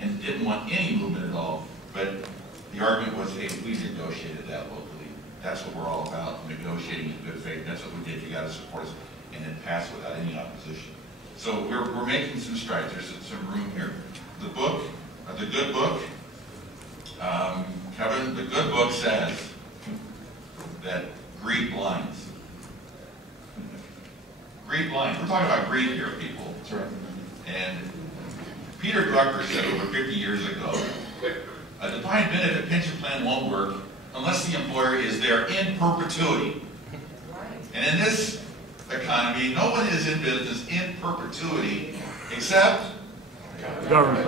and didn't want any movement at all. But the argument was, hey, we negotiated that locally. That's what we're all about, negotiating in good faith. That's what we did. You got to support us, and it passed without any opposition. So we're making some strides. There's some room here. The book, the good book, Kevin, the good book says that greed blinds. Greed blinds. We're talking about greed here, people. That's right. And Peter Drucker said over 50 years ago, a defined benefit pension plan won't work unless the employer is there in perpetuity. And in this economy, no one is in business in perpetuity except the government.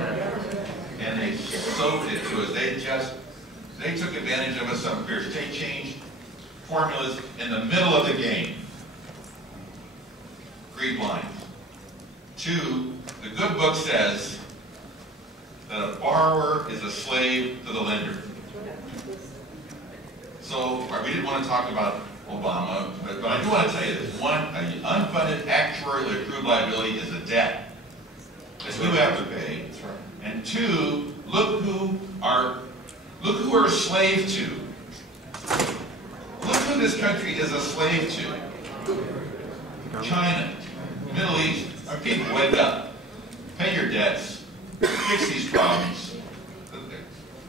And they soaked it to us. They took advantage of us some period. They changed formulas in the middle of the game. Greed blinds. 2, the good book says that a borrower is a slave to the lender. So we didn't want to talk about Obama, but I do want to tell you this. 1, an unfunded actuarially accrued liability is a debt that you have to pay. And 2, look who we're a slave to. Look who this country is a slave to. China, Middle East. Our people, wake up. Pay your debts. Fix these problems.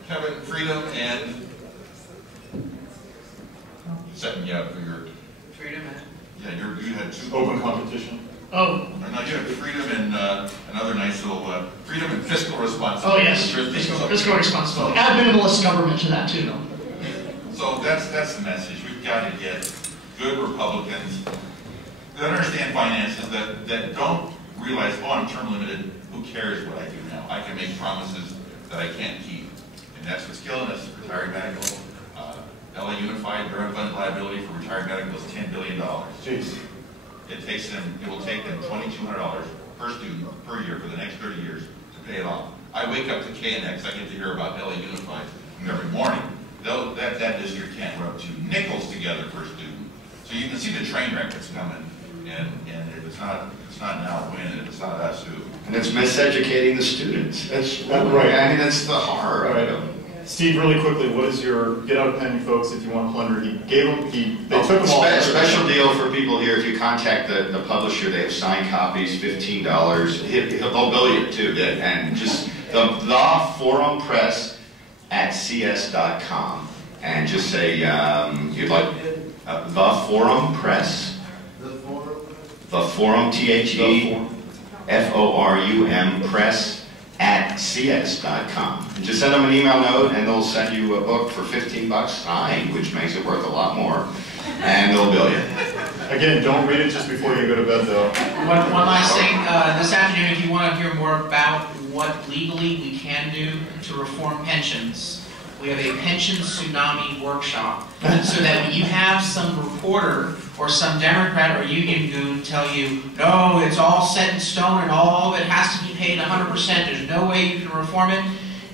Kevin, freedom and setting you up for your freedom. Yeah, you had 2 open competition. Oh. Or no, you have freedom and another nice little freedom and fiscal responsibility. Oh yes, fiscal responsibility. Add minimalist government to that too, though. So that's the message. We've got to get good Republicans that understand finances, that don't realize, oh, I'm term limited. Who cares what I do now? I can make promises that I can't keep, and that's what's killing us. Retired medical, LA Unified, their unfunded liability for retired medical is $10 billion. Jeez. It will take them $2,200 per student per year for the next 30 years to pay it off. I wake up to KNX, I get to hear about LA Unified every morning. That district can't rub 2 nickels together per student. So you can see the train wreck that's coming, and if it's not now, when, if it's not us, who? And it's miseducating the students. That's right. I mean, that's the horror of it. Steve, really quickly, what is your, get out a pen, folks, if you want plunder. They took them all. Special deal for people here. If you contact the publisher, they have signed copies, $15. They'll bill you too. And just the Forum Press at cs.com. And just say you'd like the Forum Press. The Forum, THEFORUM Press at cs.com. And just send them an email note and they'll send you a book for $15 signed, which makes it worth a lot more. And they'll bill you. Again, don't read it just before you go to bed, though. One last thing. This afternoon, if you want to hear more about what legally we can do to reform pensions, we have a pension tsunami workshop, so that when you have some reporter or some Democrat or union goon tell you, no, it's all set in stone and all of it has to be paid 100%, there's no way you can reform it,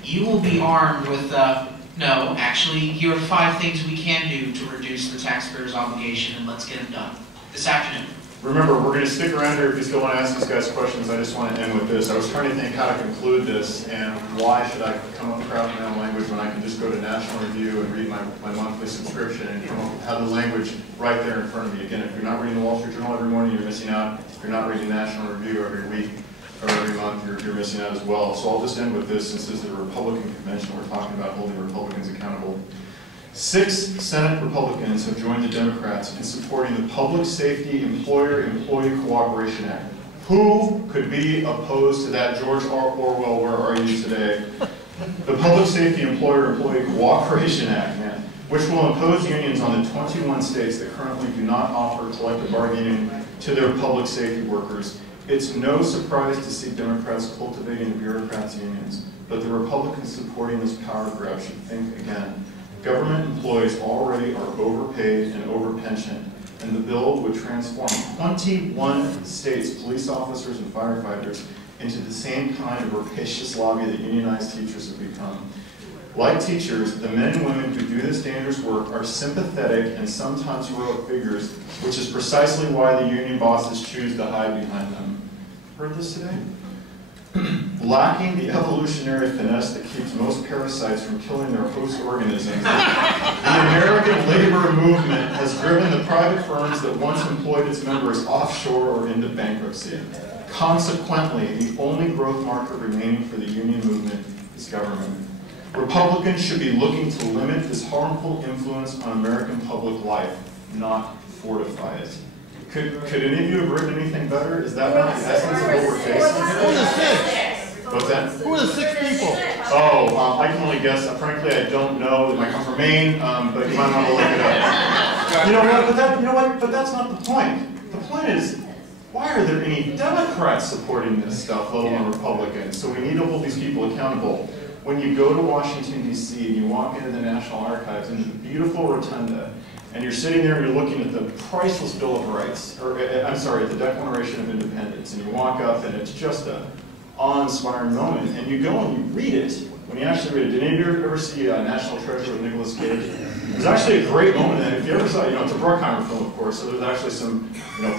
you will be armed with, no, actually, here are 5 things we can do to reduce the taxpayer's obligation, and let's get them done this afternoon. Remember, we're going to stick around here if you still want to ask these guys questions. I just want to end with this. I was trying to think how to conclude this, and why should I come up with crowd my own language when I can just go to National Review and read my monthly subscription and come up with, have the language right there in front of me. Again, if you're not reading the Wall Street Journal every morning, you're missing out. If you're not reading National Review every week or every month, you're missing out as well. So I'll just end with this. Since this is the Republican convention, we're talking about holding Republicans accountable. 6 Senate Republicans have joined the Democrats in supporting the Public Safety Employer-Employee Cooperation Act. Who could be opposed to that? George Orwell, where are you today? The Public Safety Employer-Employee Cooperation Act, man, which will impose unions on the 21 states that currently do not offer collective bargaining to their public safety workers. It's no surprise to see Democrats cultivating the bureaucrats' unions, but the Republicans supporting this power grab should think again. Government employees already are overpaid and overpensioned, and the bill would transform 21 states' police officers and firefighters into the same kind of rapacious lobby that unionized teachers have become. Like teachers, the men and women who do this dangerous work are sympathetic and sometimes heroic figures, which is precisely why the union bosses choose to hide behind them. Heard this today? Lacking the evolutionary finesse that keeps most parasites from killing their host organisms, the American labor movement has driven the private firms that once employed its members offshore or into bankruptcy. Consequently, the only growth market remaining for the union movement is government. Republicans should be looking to limit this harmful influence on American public life, not fortify it. Could any of you have written anything better? Is that not the essence of what we're facing? What's that? Who are the 6 people? Oh, I can only guess. Frankly, I don't know. It might come from Maine, but you might want to look it up. You know what? But that's not the point. The point is, why are there any Democrats supporting this stuff, let alone Republicans? So we need to hold these people accountable. When you go to Washington, D.C., and you walk into the National Archives, into the beautiful rotunda, and you're sitting there and you're looking at the priceless Bill of Rights, or I'm sorry, the Declaration of Independence, and you walk up and it's just a awe-inspiring moment, and you go and you read it. When you actually read it, did any of you ever see National Treasure with Nicolas Cage? There's actually a great moment, and if you ever saw, it's a Bruckheimer film, of course, so there's actually some,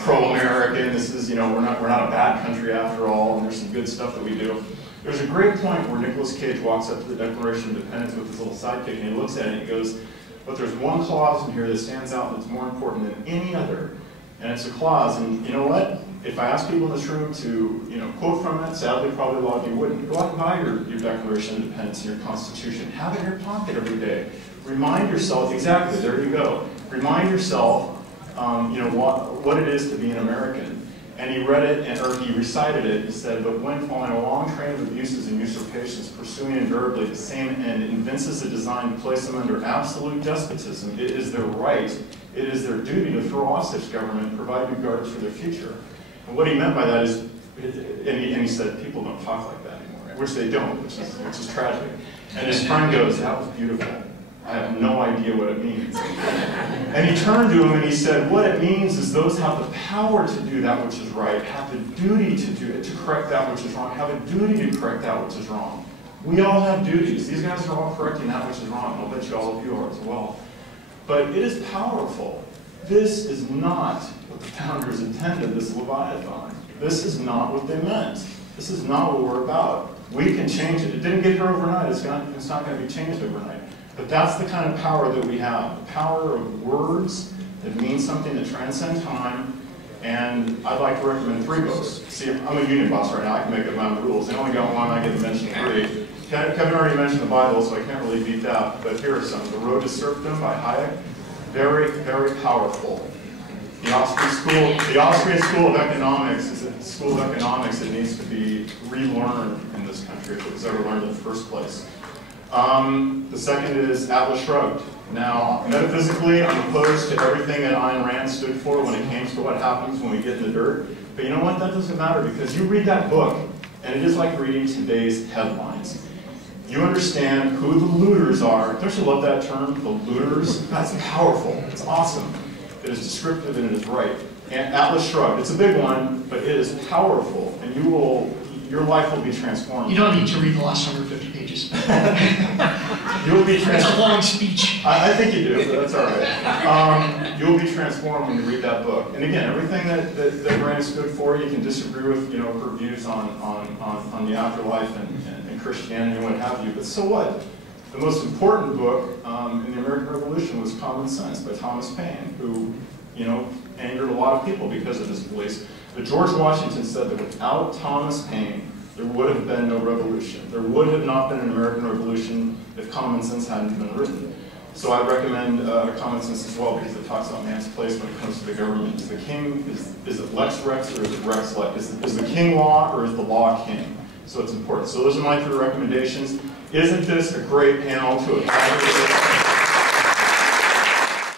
pro-American, this is, we're not a bad country after all, and there's some good stuff that we do. There's a great point where Nicolas Cage walks up to the Declaration of Independence with his little sidekick, and he looks at it and he goes, but there's one clause in here that stands out that's more important than any other, and it's a clause, and you know what? If I ask people in this room to, quote from it, sadly, probably a lot of you wouldn't. Go out and buy your Declaration of Independence and your Constitution. Have it in your pocket every day. Remind yourself, exactly, there you go. Remind yourself, what it is to be an American. And he read it, or he recited it, he said, but when following a long train of abuses and usurpations, pursuing invariably the same end, evinces a design to place them under absolute despotism, it is their right, it is their duty to throw off such government and provide new guards for their future. And what he meant by that is, and he said, people don't talk like that anymore, which they don't, which is tragic. And his friend goes, that was beautiful. I have no idea what it means. And he turned to him and he said, what it means is those have the power to do that which is right, have the duty to do it, to correct that which is wrong, have a duty to correct that which is wrong. We all have duties. These guys are all correcting that which is wrong. I'll bet you all of you are as well. But it is powerful. This is not what the founders intended, this Leviathan. This is not what they meant. This is not what we're about. We can change it. It didn't get here overnight. It's not going to be changed overnight. But that's the kind of power that we have. The power of words that mean something that transcends time. And I'd like to recommend 3 books. See, I'm a union boss right now. I can make up my own rules. They only got 1. I get to mention 3. Kevin already mentioned the Bible, so I can't really beat that. But here are some. The Road to Serfdom by Hayek. Very, very powerful. The Austrian School of Economics is a school of economics that needs to be relearned in this country if it was ever learned in the first place. The second is Atlas Shrugged. Now, metaphysically, I'm opposed to everything that Ayn Rand stood for when it came to what happens when we get in the dirt. But you know what? That doesn't matter because you read that book, and it is like reading today's headlines. You understand who the looters are. Don't you love that term, the looters? That's powerful. It's awesome. It is descriptive and it is right. And Atlas Shrugged. It's a big one, but it is powerful, and your life will be transformed. You don't need to read the last 150 pages. You will be transformed. It's a long speech. I think you do, but that's all right. You will be transformed when you read that book. And again, everything that Rand stood for, you can disagree with, her views on the afterlife and Christianity and what have you. But so what? The most important book in the American Revolution was Common Sense by Thomas Paine, who, angered a lot of people because of his beliefs. But George Washington said that without Thomas Paine, there would have been no revolution. There would have not been an American Revolution if Common Sense hadn't been written. So I recommend Common Sense as well because it talks about man's place when it comes to the government. Is the king, is it Lex Rex or is it Rex Lex? Is the king law or is the law king? So it's important. So those are my 3 recommendations. Isn't this a great panel to have?